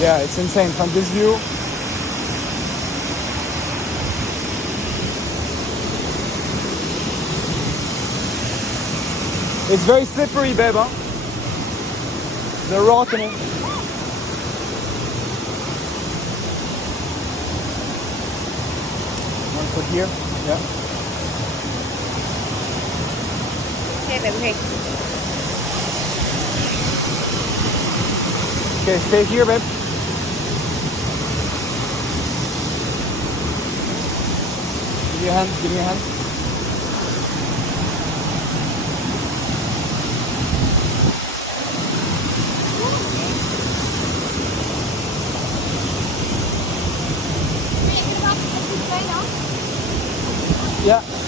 Yeah, it's insane from this view. It's very slippery, babe. Huh? The rock in it. One foot here. Yeah. Okay, babe, okay. Okay, stay here, babe. Give me a hand. Give me a hand. Yeah.